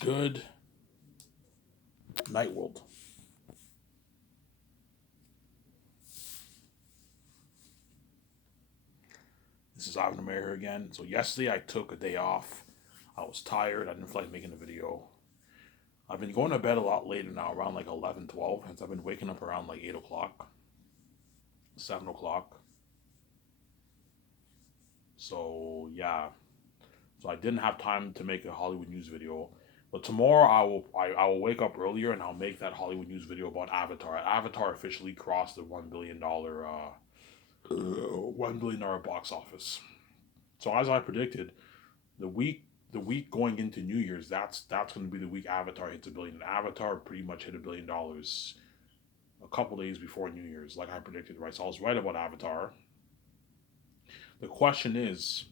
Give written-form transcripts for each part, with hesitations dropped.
Good night, world. This is Ivan the Mayor here again. So yesterday I took a day off. I was tired. I didn't feel like making a video. I've been going to bed a lot later now, around like 11, 12. Hence I've been waking up around like 8 o'clock, 7 o'clock. So yeah. So I didn't have time to make a Hollywood news video. But tomorrow I will wake up earlier and I'll make that Hollywood news video about Avatar. Avatar officially crossed the $1 billion box office. So as I predicted, the week the week going into New Year's, that's going to be the week Avatar hits a billion. Avatar pretty much hit $1 billion a couple days before New Year's, like I predicted. Right, so I was right about Avatar. The question is,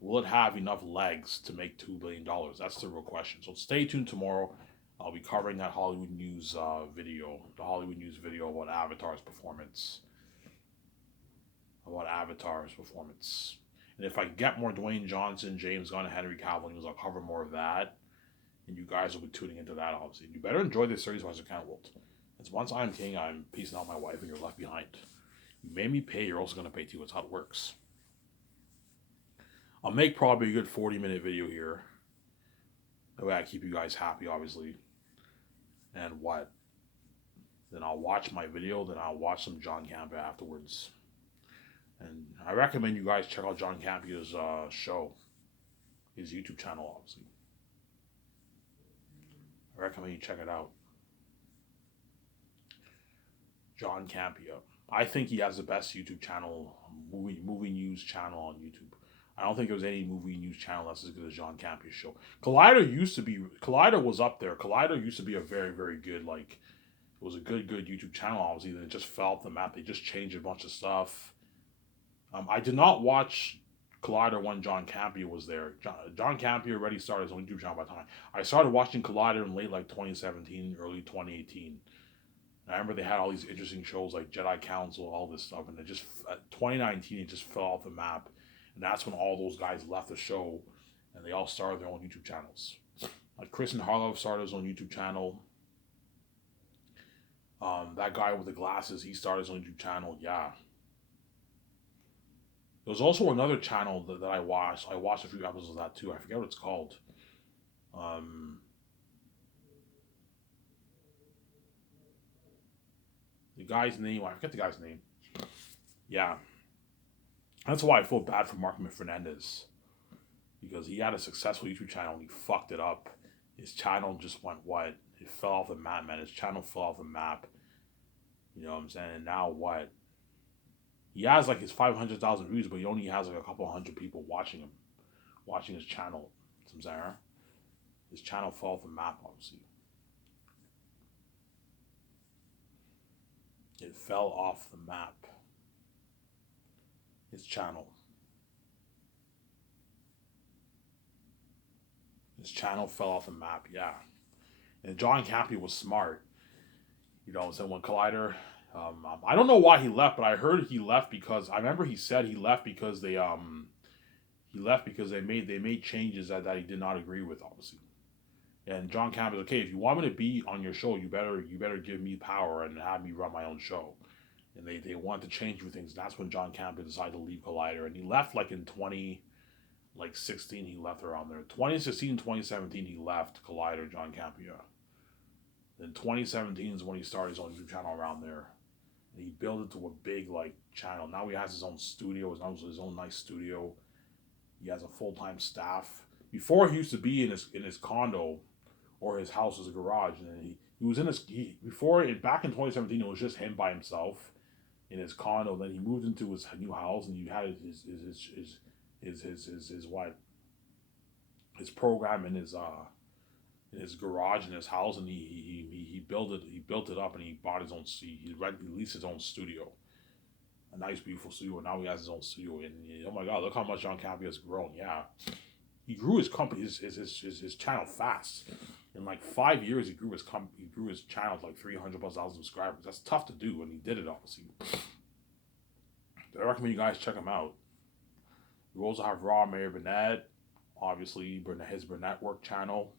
will it have enough legs to make $2 billion? That's the real question. So stay tuned tomorrow. I'll be covering that Hollywood News video, the Hollywood News video about Avatar's performance. And if I get more Dwayne Johnson, James Gunn, and Henry Cavill news, I'll cover more of that. And you guys will be tuning into that, obviously. You better enjoy this series while you can, World. Because once I'm king, I'm piecing out my wife and you're left behind. You made me pay, you're also going to pay too. That's how it works. I'll make probably a good 40-minute video here. That way I keep you guys happy, obviously. And what? Then I'll watch my video, then I'll watch some John Campia afterwards. And I recommend you guys check out John Campia's show, his YouTube channel, obviously. I recommend you check it out. John Campia. I think he has the best YouTube channel, movie news channel on YouTube. I don't think there's any movie news channel that's as good as John Campia's show. Collider was up there. Collider used to be a very, very good, like, it was a good YouTube channel, obviously. Then it just fell off the map. They just changed a bunch of stuff. I did not watch Collider when John Campia was there. John Campia already started his own YouTube channel by the time. I started watching Collider in late like 2017, early 2018. And I remember they had all these interesting shows like Jedi Council, all this stuff, and 2019 it just fell off the map, and that's when all those guys left the show, and they all started their own YouTube channels. Like Kristen Harlow started his own YouTube channel. That guy with the glasses, he started his own YouTube channel. Yeah. There was also another channel that I watched. I watched a few episodes of that too. I forget what it's called. Um, the guy's name, I forget the guy's name. Yeah, that's why I feel bad for Mark Fernandez because he had a successful YouTube channel and he fucked it up. His channel just went what? It fell off the map, man. His channel fell off the map. You know what I'm saying? And now what? He has like his 500,000 views, but he only has like a couple hundred people watching him, watching his channel. You know what I'm saying? His channel fell off the map, obviously. It fell off the map. His channel. His channel fell off the map, yeah. And John Campy was smart. You know what I'm saying? When Collider, I don't know why he left, but I heard he left because I remember he said he left because they made changes that he did not agree with, obviously. And John Campbell is okay. If you want me to be on your show, you better give me power and have me run my own show. And they wanted to change a few things. That's when John Campbell decided to leave Collider, and he left like in 2016. He left around there. 2016, 2017, he left Collider. John Campia. Then 2017 is when he started his own YouTube channel around there. And he built it to a big like channel. Now he has his own studio. His own nice studio. He has a full time staff. Before he used to be in his condo or his house as a garage, and then he was in his before it back in 2017 it was just him by himself in his condo. Then he moved into his new house and he had his what his program in his garage in his house, and he built it up, and he bought his own he leased his own studio, a nice beautiful studio, and now he has his own studio. And oh my god, look how much John Campia has grown. Yeah, he grew his company his channel fast. In like 5 years, he grew his channel to like 300 plus thousand subscribers. That's tough to do, and he did it obviously. I recommend you guys check him out. We also have Raw Mayor Burnett, Obviously, his Network channel.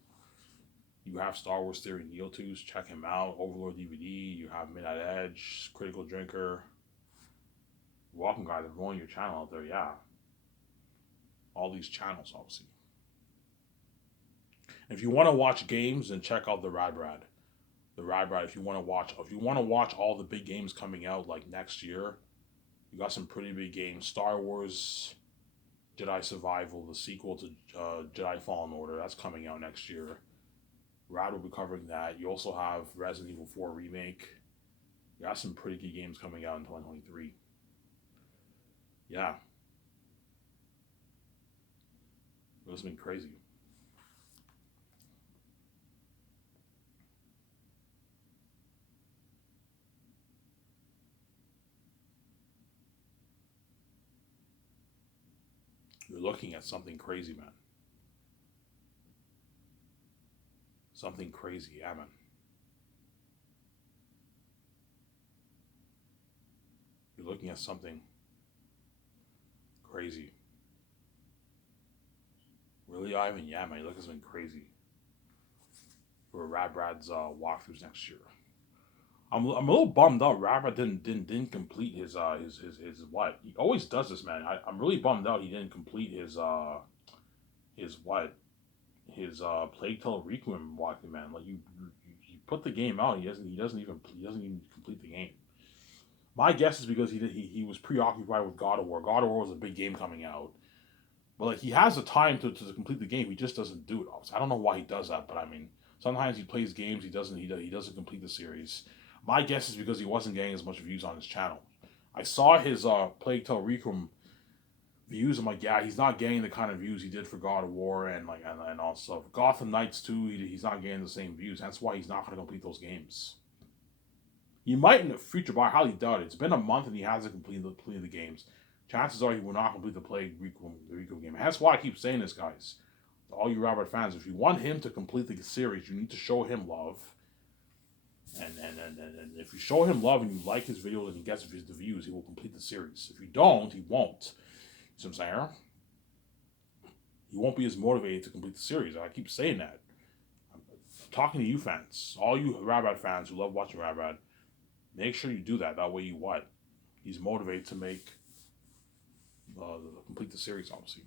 You have Star Wars Theory Neotus. Check him out. Overlord DVD. You have Midnight Edge, Critical Drinker. You're welcome, guys. I'm growing your channel out there. Yeah, all these channels, obviously. If you want to watch games, then check out the Rad Rad. The Rad Rad. If you want to watch all the big games coming out like next year, you got some pretty big games. Star Wars Jedi Survival, the sequel to Jedi Fallen Order, that's coming out next year. Rad will be covering that. You also have Resident Evil 4 Remake. You got some pretty good games coming out in 2023. Yeah. It's been crazy. You're looking at something crazy, man. Something crazy, yeah, man. You're looking at something crazy. Really, Ivan? Yeah, man. You look at something crazy for Rad Rad's walkthroughs next year. I'm a little bummed out. Rabbit didn't complete his what? He always does this, man. I'm really bummed out. He didn't complete his what? His Plague Tale Requiem walkthrough, man. Like you put the game out. He doesn't even complete the game. My guess is because he was preoccupied with God of War. God of War was a big game coming out, but like he has the time to complete the game. He just doesn't do it. Obviously. I don't know why he does that, but I mean sometimes he plays games. He doesn't complete the series. My guess is because he wasn't getting as much views on his channel. I saw his Plague Tale Requiem views. I'm like, yeah, he's not getting the kind of views he did for God of War and also Gotham Knights 2. He's not getting the same views. That's why he's not going to complete those games. He might in the future, but I highly doubt it. It's been a month and he hasn't completed the games. Chances are he will not complete the Requiem game. And that's why I keep saying this, guys. To all you Robert fans, if you want him to complete the series, you need to show him love. And if you show him love and you like his videos and he gets the views, he will complete the series. If you don't, he won't. You know what I'm saying? He won't be as motivated to complete the series. I keep saying that. I'm talking to you fans, all you Rabbit fans who love watching Rabbit. Make sure you do that. That way, you what? He's motivated to complete the series, obviously.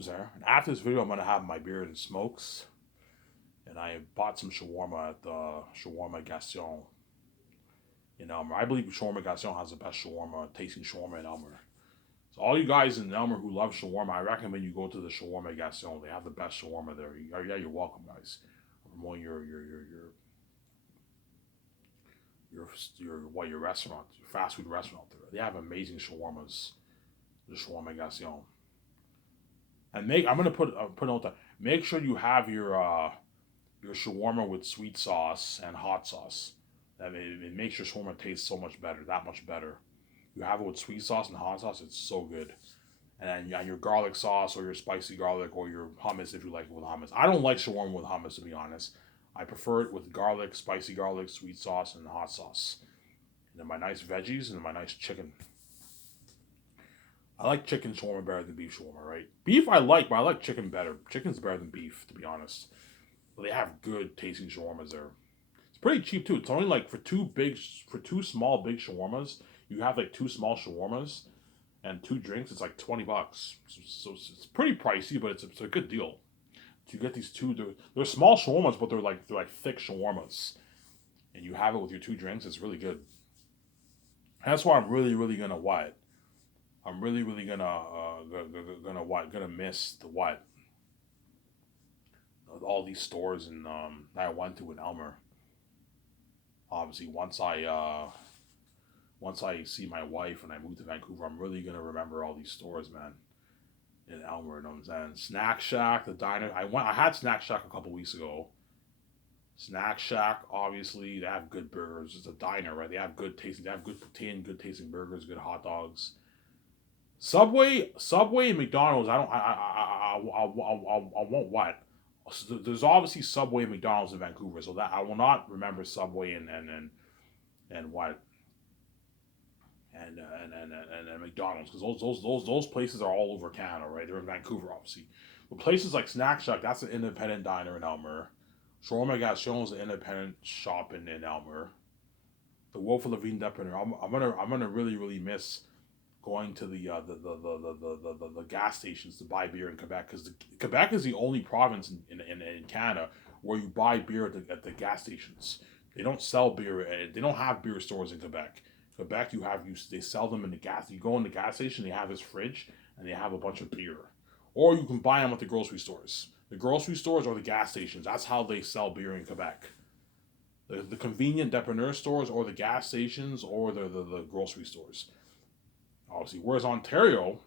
So there. And after this video, I'm gonna have my beer and smokes, and I bought some shawarma at the Shawarma Gaston in Elmer. I believe Shawarma Gaston has the best tasting shawarma in Elmer. So all you guys in Elmer who love shawarma, I recommend you go to the Shawarma Gaston. They have the best shawarma there. Yeah, you're welcome, guys. I'm promoting your restaurant, your fast food restaurant there. They have amazing shawarmas. The Shawarma Gaston. And I'm gonna put a note that make sure you have your shawarma with sweet sauce and hot sauce. That it makes your shawarma taste so much better, that much better. You have it with sweet sauce and hot sauce, it's so good. And then your garlic sauce or your spicy garlic or your hummus if you like it with hummus. I don't like shawarma with hummus, to be honest. I prefer it with garlic, spicy garlic, sweet sauce, and hot sauce. And then my nice veggies and my nice chicken. I like chicken shawarma better than beef shawarma, right? Beef I like, but I like chicken better. Chicken's better than beef, to be honest. But they have good tasting shawarmas there. It's pretty cheap too. It's only like for two small big shawarmas, you have like two small shawarmas and two drinks. It's like $20. So it's pretty pricey, but it's a good deal. You get these two. They're small shawarmas, but they're like thick shawarmas, and you have it with your two drinks. It's really good. And that's why I'm really gonna what. I'm really gonna miss the what all these stores and that I went to in Elmer. Obviously, once I see my wife and I move to Vancouver, I'm really gonna remember all these stores, man. In Elmer, you know what I'm saying? Snack Shack, the diner. I had Snack Shack a couple weeks ago. Snack Shack, obviously, they have good burgers. It's a diner, right? They have good poutine, good tasting burgers, good hot dogs. Subway, and McDonald's. I don't. I won't what. So there's obviously Subway and McDonald's in Vancouver, so that I will not remember Subway and and what and McDonald's, because those places are all over Canada, right? They're in Vancouver, obviously. But places like Snack Shack, that's an independent diner in Elmer. Shawarma Gaston's an independent shop in Elmer. The Wolf of Levine Depender. I'm gonna really miss going to the gas stations to buy beer in Quebec, because Quebec is the only province in Canada where you buy beer at the gas stations. They don't sell beer. They don't have beer stores in Quebec. Quebec, they sell them in the gas. You go in the gas station, they have this fridge, and they have a bunch of beer, or you can buy them at the grocery stores. The grocery stores or the gas stations. That's how they sell beer in Quebec. The convenient depanneur stores, or the gas stations, or the grocery stores. Obviously, whereas Ontario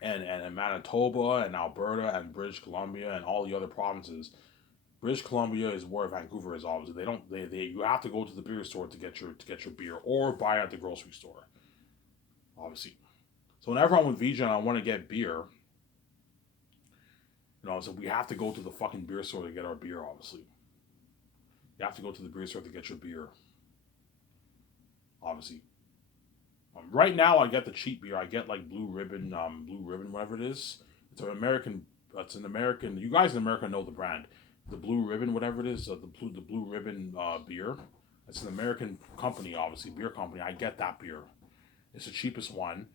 and Manitoba and Alberta and British Columbia and all the other provinces, British Columbia is where Vancouver is. Obviously, they you have to go to the beer store to get your beer, or buy it at the grocery store. Obviously, so whenever I'm with VJ and I want to get beer, so we have to go to the fucking beer store to get our beer. Obviously, you have to go to the beer store to get your beer. Obviously, right now I get the cheap beer. I get like Blue Ribbon, whatever it is. It's an American. It's an American. You guys in America know the brand, the Blue Ribbon, whatever it is. The Blue Ribbon beer. It's an American company, obviously beer company. I get that beer. It's the cheapest one.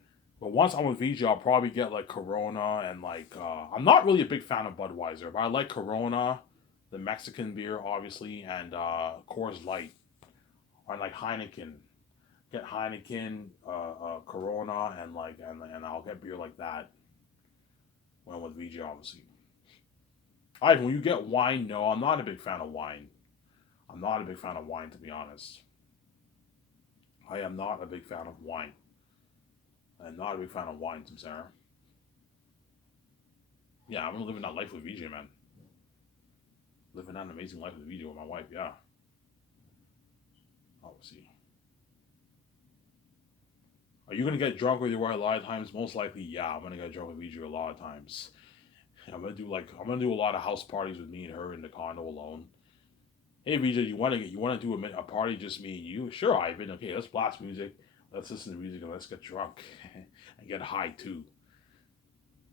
But once I'm with VJ, I'll probably get like Corona and like I'm not really a big fan of Budweiser, but I like Corona, the Mexican beer, obviously, and Coors Light, or like Heineken. Get Heineken, Corona, and I'll get beer like that when I'm with VJ, obviously. When you get wine, no, I'm not a big fan of wine. I'm not a big fan of wine, to be honest. I am not a big fan of wine. I'm not a big fan of wine, Tim Sarah. Yeah, I'm living that life with VJ, man. Living that amazing life with VJ with my wife, yeah. Obviously. Are you gonna get drunk with your wife a lot of times? Most likely, yeah. I'm gonna get drunk with VJ a lot of times. I'm gonna do a lot of house parties with me and her in the condo alone. Hey VJ, you wanna do a party just me and you? Sure, Ivan. Okay, let's blast music. Let's listen to music and let's get drunk and get high too. You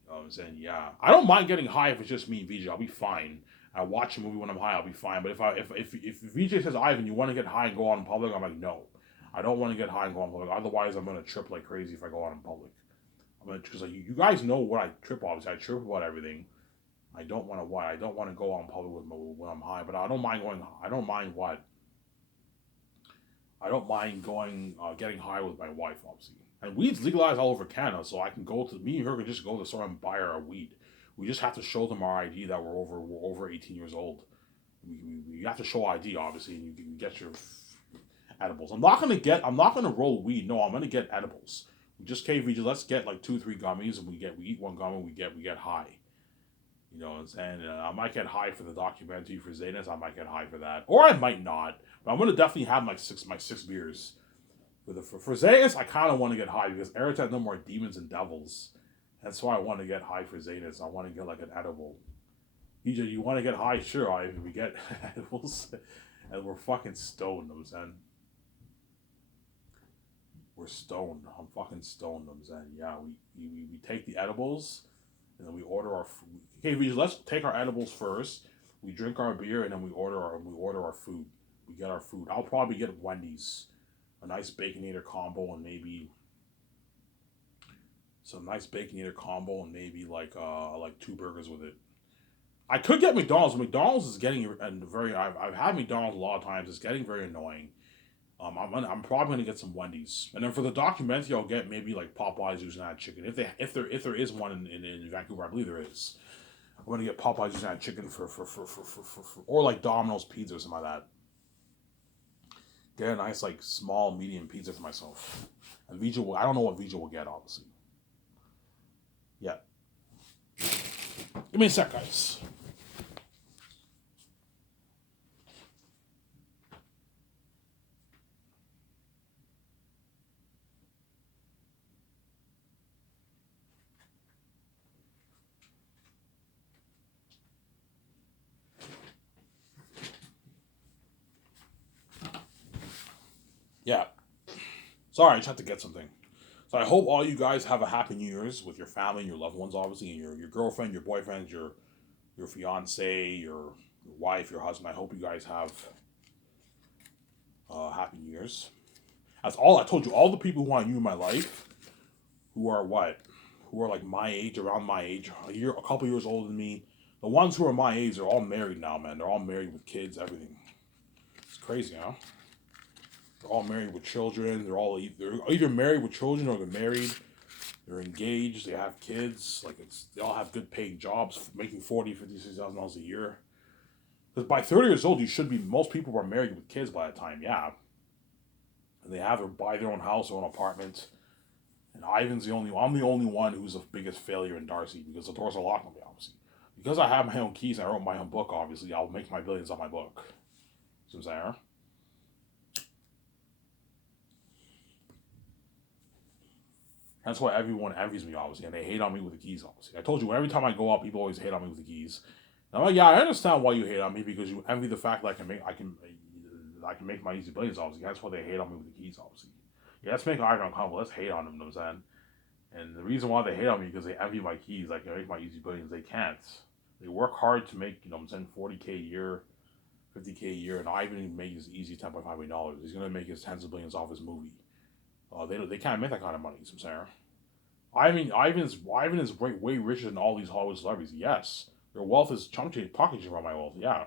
know what I'm saying? Yeah, I don't mind getting high if it's just me and VJ. I'll be fine. I watch a movie when I'm high. I'll be fine. But if VJ says, Ivan, you want to get high and go out in public, I'm like, no, I don't want to get high and go out in public. Otherwise, I'm gonna trip like crazy if I go out in public. Because like you guys know what I trip. Obviously, I trip about everything. I don't want to what I don't want to go out in public when I'm high. But I don't mind going. I don't mind what I don't mind going getting high with my wife, obviously. And weed's legalized all over Canada, so I can go to me and her can just go to the store and buy our weed. We just have to show them our ID that we're over 18 years old. We have to show ID, obviously, and you can get your edibles. I'm not gonna roll weed. No, I'm gonna get edibles. We just let's get like 2 3 gummies, and we eat one gummy, we get high. You know what I'm saying? I might get high for the documentary for Zaynus. I might get high for that, or I might not. But I'm gonna definitely have my six beers. For Zaynus, I kind of want to get high because Eris has no more demons and devils. That's why I want to get high for Zaynus. I want to get like an edible. EJ, you want to get high? Sure, we get edibles, and we're fucking stoned. I'm saying we're stoned. I'm fucking stoned. I'm saying yeah. We take the edibles, and then we order our food. Okay, let's take our edibles first. We drink our beer, and then we order our food. We get our food. I'll probably get Wendy's, a nice baconator combo, and maybe some nice baconator combo, and maybe like 2 burgers with it. I could get McDonald's. McDonald's is getting and very. I've had McDonald's a lot of times. It's getting very annoying. I'm probably gonna get some Wendy's, and then for the documentary, I'll get maybe like Popeyes Using chicken. If there is one in Vancouver, I believe there is. I'm gonna get Popeyes Using chicken for or like Domino's pizza or something like that. Get a nice like small medium pizza for myself. And I don't know what VJ will get, obviously. Yeah. Give me a sec, guys. Yeah. Sorry, I just had to get something. So I hope all you guys have a happy New Year's with your family and your loved ones, obviously, and your girlfriend, your boyfriend, your fiance, your wife, your husband. I hope you guys have happy New Year's. That's all I told you. All the people who I knew in my life, who are what, who are like my age, around my age, a couple years older than me. The ones who are my age are all married now, man. They're all married with kids, everything. It's crazy, huh? They're all married with children. They're either married with children or they're married. They're engaged. They have kids. Like they all have good paying jobs, making 40, 50, $60,000 a year. Because by 30 years old, you should be. Most people are married with kids by that time. Yeah, and they have to buy their own house, their own apartment. And Ivan's the only. I'm the only one who's the biggest failure in Darcy because the doors are locked on me, obviously. Because I have my own keys and I wrote my own book, obviously, I'll make my billions on my book. See what I'm saying? That's why everyone envies me, obviously, and they hate on me with the keys, obviously. I told you, every time I go up, people always hate on me with the keys. And I'm like, yeah, I understand why you hate on me because you envy the fact that I can make my easy billions, obviously. That's why they hate on me with the keys, obviously. Yeah, let's make Ivan uncomfortable. Let's hate on him, you know what I'm saying? And the reason why they hate on me because they envy my keys. I can make my easy billions. They can't. They work hard to make, you know what I'm saying, 40K a year, 50K a year, and Ivan makes easy $10.5 million. He's gonna make his tens of billions off his movie. They can't make that kind of money. You know what I'm saying? Ivan is way richer than all these Hollywood celebrities. Yes, their wealth is chunky, pocket around my wealth. Yeah,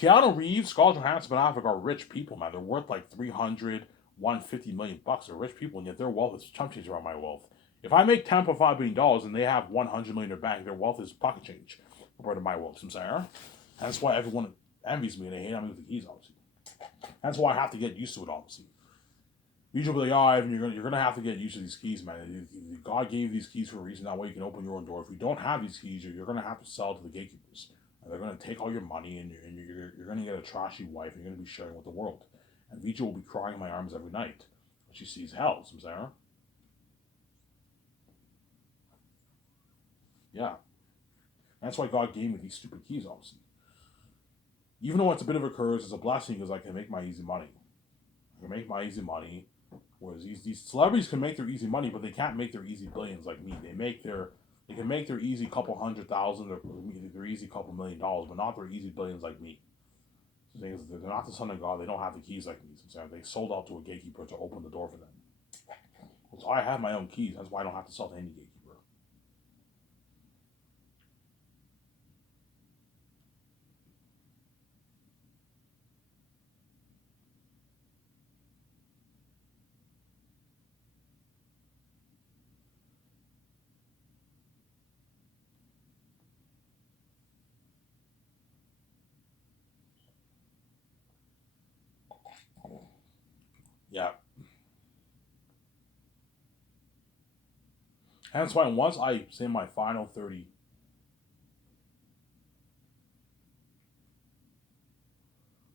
Keanu Reeves, Scarlett Johansson, and Affleck are rich people, man. They're worth like 300, 150 million bucks. They're rich people, and yet their wealth is chump change around my wealth. If I make $10.5 billion and they have 100 million in their bank, their wealth is pocket change compared to my wealth. I'm saying, that's why everyone envies me and they hate on me with the keys, obviously. That's why I have to get used to it, obviously. Usually, be like, oh, Ivan, you're gonna have to get used to these keys, man. God gave you these keys for a reason. That way, you can open your own door. If you don't have these keys, you're gonna have to sell to the gatekeepers. And they're gonna take all your money, and you're gonna get a trashy wife. And you're gonna be sharing with the world. And Vija will be crying in my arms every night when she sees hell. So Sarah, yeah, that's why God gave me these stupid keys. Obviously, even though it's a bit of a curse, it's a blessing because I can make my easy money. I can make my easy money. Whereas these celebrities can make their easy money, but they can't make their easy billions like me. They can make their easy couple 100,000 or their easy couple $1 million, but not their easy billions like me. The thing is, they're not the son of God. They don't have the keys like me. So they sold out to a gatekeeper to open the door for them. So I have my own keys. That's why I don't have to sell to any gatekeeper. Yeah. And that's why once I say my final 30,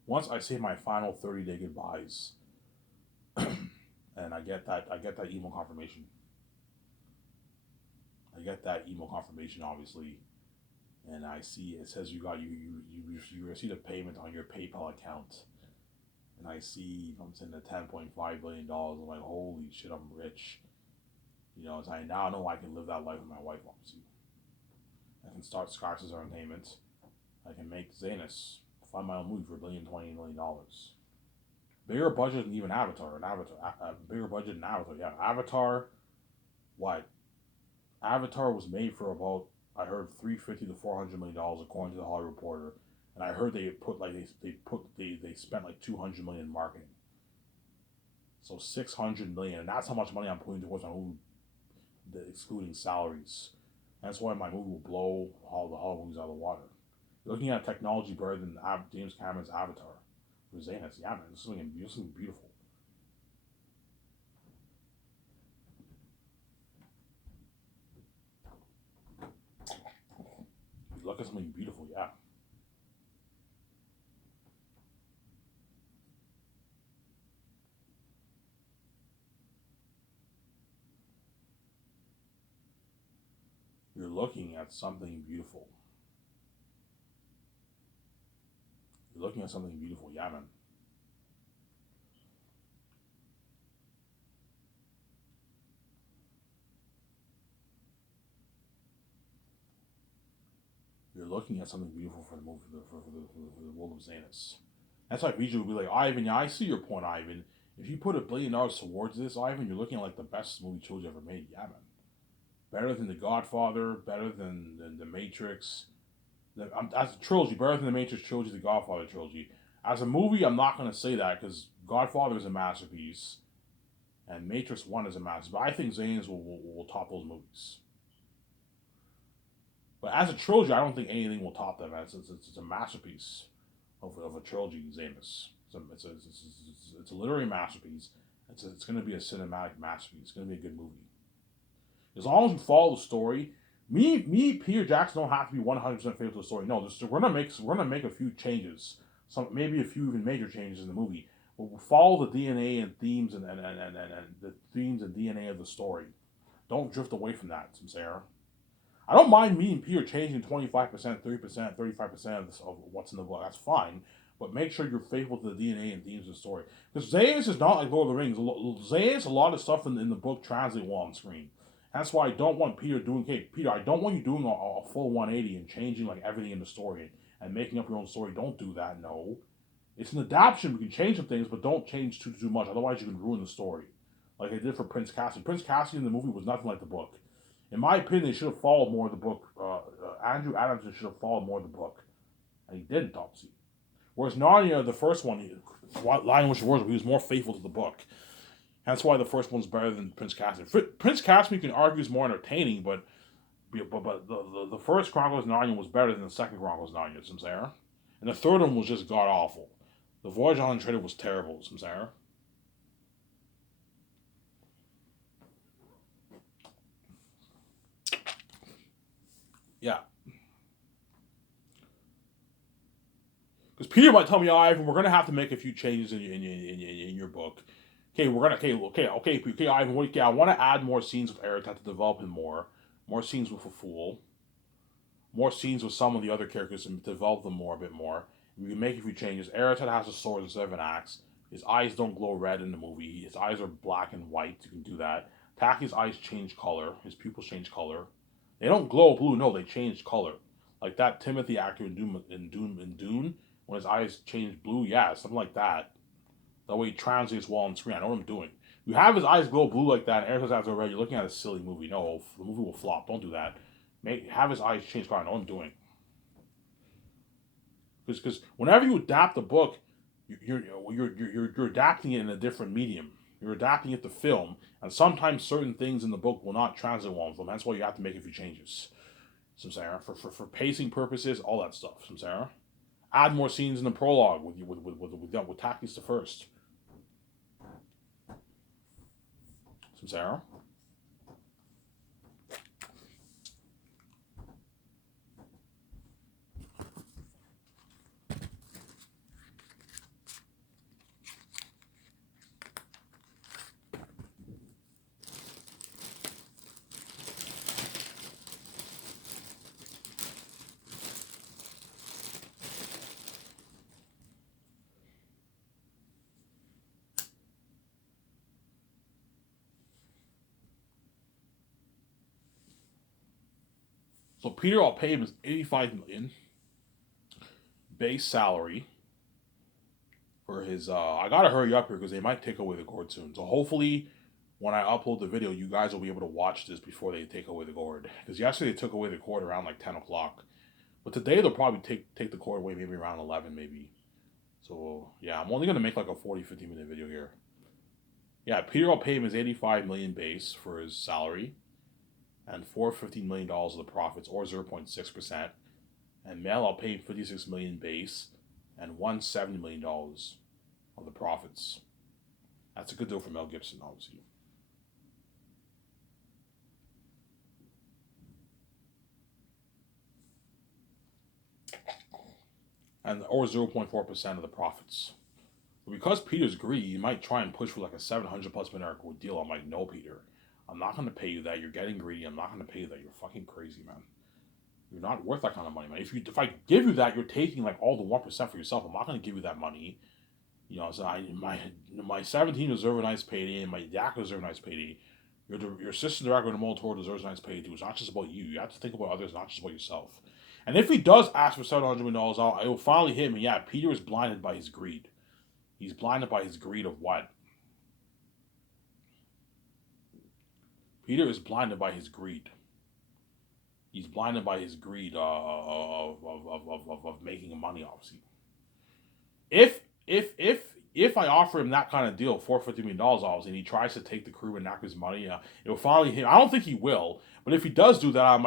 once I say my final 30-day goodbyes, and I get that email confirmation. I get that email confirmation, obviously, and I see it says you received a payment on your PayPal account, and I see I'm saying the $10.5 billion. I'm like, holy shit, I'm rich. You know, I now know I can live that life with my wife. Obviously, I can start Scratches Entertainment. I can make Zanus fund my own movie for $1,020 million. Bigger budget than even Avatar. Bigger budget than Avatar. Yeah, Avatar. What? Avatar was made for about I heard 350 to $400 million according to the Hollywood Reporter, and I heard they spent like 200 million in marketing. So 600 million, and that's how much money I'm putting towards my movie, excluding salaries. That's why my movie will blow all the Hollywood movies out of the water. You're looking at technology better than James Cameron's Avatar. For Xanax, yeah, man, this is something beautiful. You look at something beautiful, yeah. You're looking at something beautiful. You're looking at something beautiful. Yeah, man. You're looking at something beautiful for the movie, for the world of Xanus. That's why Vijay would be like, Ivan, yeah, I see your point, Ivan. If you put $1 billion towards this, Ivan, you're looking at like the best movie trilogy ever made. Yeah, man. Better than The Godfather, better than The Matrix. As a trilogy, better than The Matrix trilogy, The Godfather trilogy. As a movie, I'm not going to say that because Godfather is a masterpiece and Matrix 1 is a masterpiece. But I think Zane's will top those movies. But as a trilogy, I don't think anything will top that, man. It's a masterpiece of a trilogy, Zamus. It's a literary masterpiece. It's going to be a cinematic masterpiece. It's going to be a good movie. As long as you follow the story, Peter Jackson don't have to be 100% faithful to the story. No, we're gonna make a few changes, maybe a few even major changes in the movie. We'll follow the DNA and themes and the themes and DNA of the story. Don't drift away from that, Sarah. I don't mind me and Peter changing 25%, 30%, 35% of what's in the book. That's fine. But make sure you're faithful to the DNA and themes of the story. Because Zaeus is not like Lord of the Rings. Zaeus, a lot of stuff in the book translate well on screen. That's why I don't want Peter doing, hey, Peter, I don't want you doing a full 180 and changing like everything in the story and making up your own story. Don't do that, no. It's an adaptation. We can change some things, but don't change too much. Otherwise, you can ruin the story. Like they did for Prince Cassidy. Prince Cassidy in the movie was nothing like the book. In my opinion, they should have followed more of the book. Andrew Adams should have followed more of the book. And he didn't, obviously. Whereas Narnia, the first one, Lion Witch Wars, he was more faithful to the book. That's why the first one's better than Prince Caspian. Prince Caspian, you can argue, is more entertaining, but the first Chronicles of Narnia was better than the second Chronicles of Narnia, Samsara. And the third one was just god awful. The Voyage on the Trader was terrible, Samsara. Yeah. Because Peter might tell me, Ivan, we're gonna have to make a few changes in your book. Okay, Ivan. I want to add more scenes with Eretat to develop him more scenes with a fool, more scenes with some of the other characters and develop them a bit more. We can make a few changes. Eretat has a sword instead of an axe. His eyes don't glow red in the movie. His eyes are black and white. You can do that. Taki's eyes change color. His pupils change color. They don't glow blue. No, they change color. Like that Timothy actor in Dune, when his eyes change blue. Yeah, something like that. That way he translates well on screen. I know what I'm doing. You have his eyes glow blue like that, and Eretat's eyes are red. You're looking at a silly movie. No, the movie will flop. Don't do that. Have his eyes change color. I know what I'm doing. Because whenever you adapt a book, you're adapting it in a different medium. You're adapting it to film, and sometimes certain things in the book will not translate well in film. That's why you have to make a few changes. Samsara, for pacing purposes, all that stuff. Samsara, add more scenes in the prologue with Takis the First. Samsara. So Peter, I'll pay him his $85 million base salary for his. I gotta hurry up here because they might take away the gourd soon. So hopefully, when I upload the video, you guys will be able to watch this before they take away the gourd. Because yesterday they took away the gourd around like 10 o'clock, but today they'll probably take the gourd away maybe around 11 maybe. So yeah, I'm only gonna make like a 40-50 minute video here. Yeah, Peter, I'll pay him his $85 million base for his salary, and $415 million of the profits, or 0.6%. And Mel, I'll pay him $56 million base and $170 million of the profits. That's a good deal for Mel Gibson, obviously. And or 0.4% of the profits. But because Peter's greedy, he might try and push for like a 700 plus million deal. I'm like, no, Peter, I'm not going to pay you that. You're getting greedy. I'm not going to pay you that. You're fucking crazy, man. You're not worth that kind of money, man. If I give you that, you're taking like all the 1% for yourself. I'm not gonna give you that money. So my 17 deserve a nice payday, and my Dak deserve a nice payday. Your assistant director in the Tour deserves a nice payday too. It's not just about you. You have to think about others, not just about yourself. And if he does ask for $700 million, it will finally hit me. Yeah, Peter is blinded by his greed. He's blinded by his greed of what? Peter is blinded by his greed. He's blinded by his greed of making money, obviously. If I offer him that kind of deal, $450 million, obviously, and he tries to take the crew and knock his money, it'll finally hit. I don't think he will, but if he does do that,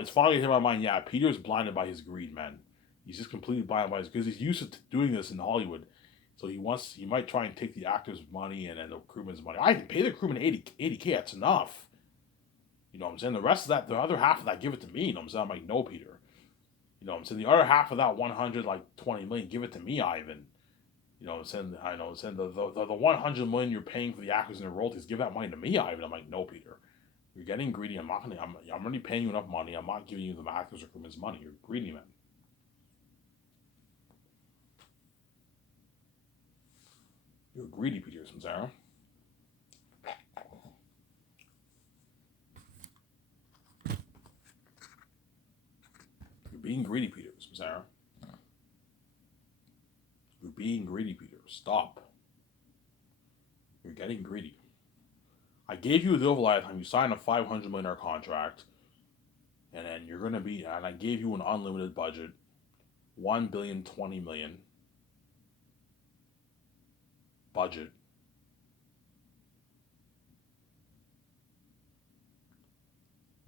it's finally hit my mind. Yeah, Peter's blinded by his greed, man. He's just completely blinded by his because he's used to doing this in Hollywood. So he might try and take the actor's money and the crewman's money. I can pay the crewman 80K. That's enough. You know what I'm saying? The rest of that, the other half of that, give it to me. You know what I'm saying? I'm like, no, Peter. You know what I'm saying? The other half of that 120 million, give it to me, Ivan. You know what I'm saying? I know I'm saying the 100 million you're paying for the actors and the royalties, give that money to me, Ivan. I'm like, no, Peter. You're getting greedy. I'm already paying you enough money. I'm not giving you the actors or crewman's money. You're greedy, man. You're greedy, Peter Samsara. You're being greedy, Peter Samsara. You're being greedy, Peter. Stop. You're getting greedy. I gave you a deal of a lifetime. You signed a $500 million contract, and then you're gonna be. And I gave you an unlimited budget, $1,020,000,000 budget.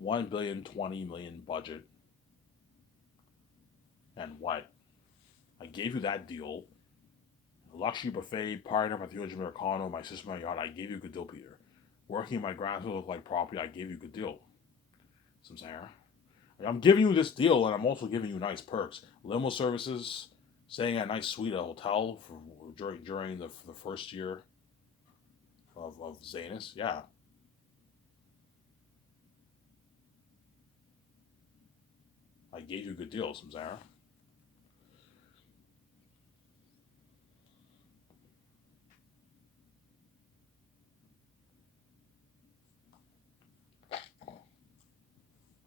$1,020,000,000 budget. And what? I gave you that deal. Luxury buffet, party up at the Americano, my sister, my yacht. I gave you a good deal, Peter. Working my grandson look like property. I gave you a good deal. So I'm saying, I'm giving you this deal, and I'm also giving you nice perks, limo services, staying at a nice suite at a hotel during the first year of Zanus. Yeah, I gave you a good deal, Samsara.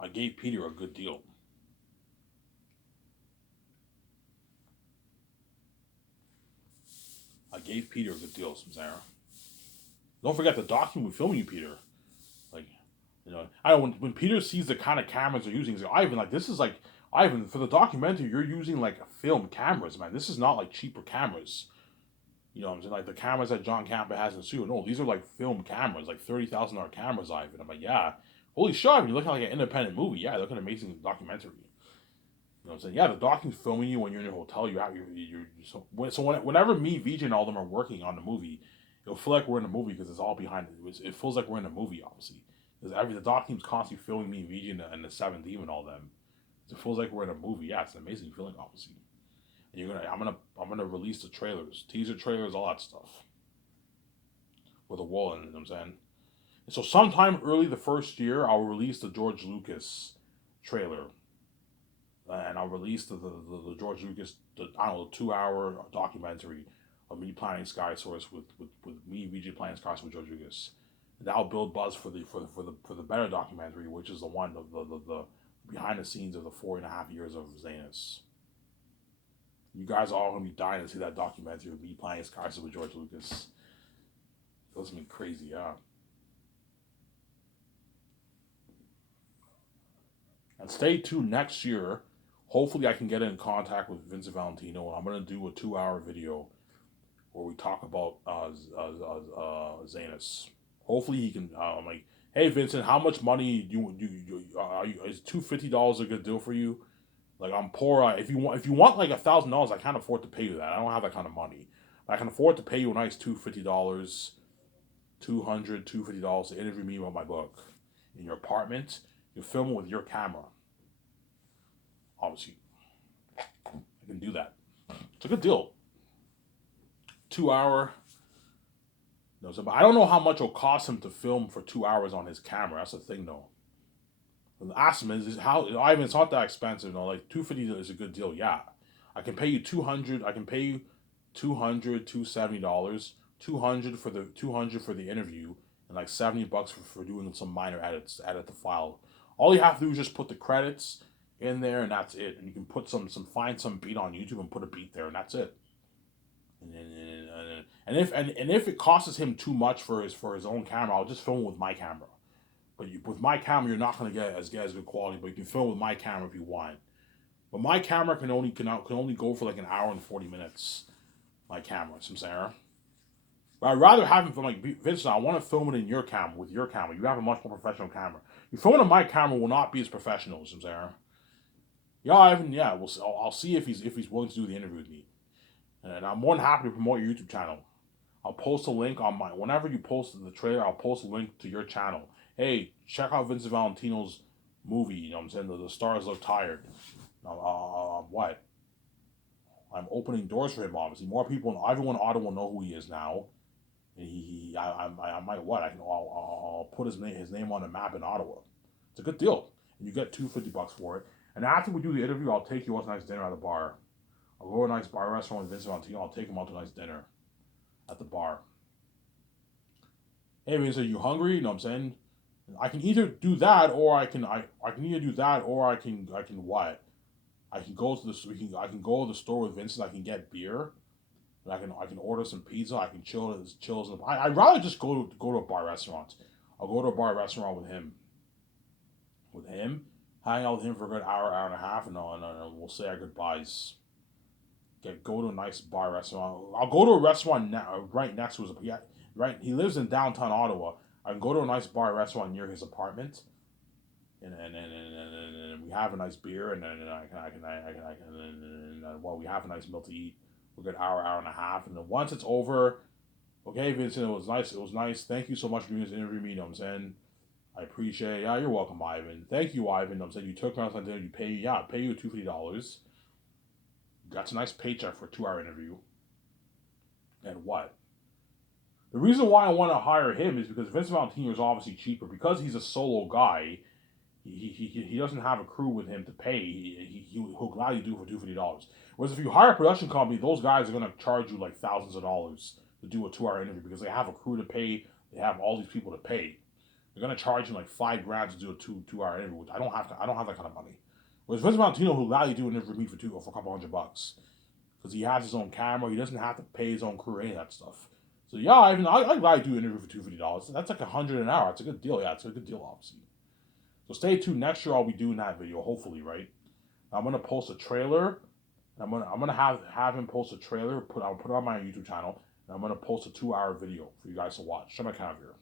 I gave Peter a good deal. I gave Peter a good deal, Samsara. Don't forget the document we're filming you, Peter. Like, I don't when Peter sees the kind of cameras they're using, he's like, Ivan, like this is like Ivan for the documentary. You're using like film cameras, man. This is not like cheaper cameras. You know what I'm saying? Like the cameras that John Campa has in the studio. No, these are like film cameras, like $30,000 cameras, Ivan. I'm like, yeah. Holy shit, Ivan, you're looking like an independent movie. Yeah, look at an amazing documentary. You know what I'm saying? Yeah, the docu's filming you when you're in a hotel. Whenever me, VJ, and all them are working on the movie, it'll feel like we're in a movie because it's all behind it. It feels like we're in a movie, obviously. Because the doc team's constantly filming me, VJ, and the Seventh Team and all them. It feels like we're in a movie. Yeah, it's an amazing feeling, obviously. And I'm gonna release the trailers, teaser trailers, all that stuff with a wall in it. You know what I'm saying? And so sometime early the first year, I'll release the George Lucas trailer, and I'll release the George Lucas, I don't know, 2 hour documentary of me planning Sky Source with me, VJ, planning Sky Source with George Lucas. And that'll build buzz for the better documentary, which is the one the behind the scenes of the 4.5 years of Zanus. You guys are all gonna be dying to see that documentary of me playing Sky Source with George Lucas. It's gonna be crazy, yeah. And stay tuned next year. Hopefully, I can get in contact with Vincent Valentino, and I'm gonna do a 2 hour video where we talk about Zanus. Hopefully, he can. I'm like, hey Vincent, how much money is $250 a good deal for you? Like I'm poor. If you want like $1,000, I can't afford to pay you that. I don't have that kind of money. But I can afford to pay you a nice $250, $250 to interview me about my book in your apartment. You film it with your camera. Obviously, I can do that. It's a good deal. 2 hour. No, so, but I don't know how much it'll cost him to film for 2 hours on his camera. That's the thing, though. Ask him, is how Ivan? It's not that expensive. No, like 250 is a good deal. Yeah, I can pay you 200. I can pay you 200, $270, 200 for the 200 for the interview, and like $70 for doing some minor edits to edit the file. All you have to do is just put the credits in there, and that's it. And you can put find some beat on YouTube and put a beat there, and that's it. And if it costs him too much for his own camera, I'll just film with my camera. But with my camera, you're not gonna get as good quality. But you can film with my camera if you want. But my camera can only go for like an hour and 40 minutes. My camera, some Sarah. But I'd rather have it from like Vincent. I want to film it in your camera with your camera. You have a much more professional camera. You filming on my camera will not be as professional, some Sarah. Yeah, Ivan. Yeah, I'll see if he's willing to do the interview with me. And I'm more than happy to promote your YouTube channel. I'll post a link on whenever you post the trailer, I'll post a link to your channel. Hey, check out Vincent Valentino's movie. You know what I'm saying? The stars look tired. What? I'm opening doors for him. Obviously, more people. Everyone in Ottawa will know who he is now. And I might what? I'll put his name on the map in Ottawa. It's a good deal, and you get $250 for it. And after we do the interview, I'll take you out to a nice dinner at the bar. I'll go to a nice bar restaurant with Vincent Valentino. I'll take him out to a nice dinner at the bar. Hey, Vincent, are you hungry? You know what I'm saying? I can either do that, or I can either do that, or I can what? I can go to I can go to the store with Vincent. I can get beer. And I can order some pizza. I can chill. I'd rather just go to a bar restaurant. I'll go to a bar restaurant with him. Hang out with him for a good hour and a half, and we'll say our goodbyes. Go to a nice bar restaurant. I'll go to a restaurant right next to his. Yeah, right. He lives in downtown Ottawa. I can go to a nice bar restaurant near his apartment, and we have a nice beer, and then we have a nice meal to eat. We're good hour and a half, and then once it's over, okay, Vincent, it was nice. It was nice. Thank you so much for doing this interview. You know what I'm saying? I appreciate it. Yeah, you're welcome, Ivan. Thank you, Ivan. You know what I'm saying? You took me out on dinner. You pay you $250. That's a nice paycheck for a 2-hour interview. And what? The reason why I want to hire him is because Vince Valentino is obviously cheaper. Because he's a solo guy, he doesn't have a crew with him to pay. He'll gladly do it for $250. Whereas if you hire a production company, those guys are going to charge you like thousands of dollars to do a 2-hour interview because they have a crew to pay. They have all these people to pay. They're going to charge you like $5,000 to do a two-hour interview, which I don't have that kind of money. Whereas Vince Valentino will gladly do an interview with me for a couple $100 because he has his own camera. He doesn't have to pay his own crew or any of that stuff. So yeah, I'd gladly do an interview for $250. That's like $100 an hour. It's a good deal. Yeah, it's a good deal, obviously. So stay tuned. Next year I'll be doing that video, hopefully, right? I'm gonna post a trailer. I'm gonna have him post a trailer. I'll put it on my YouTube channel, and I'm gonna post a 2-hour video for you guys to watch. Shut my camera here.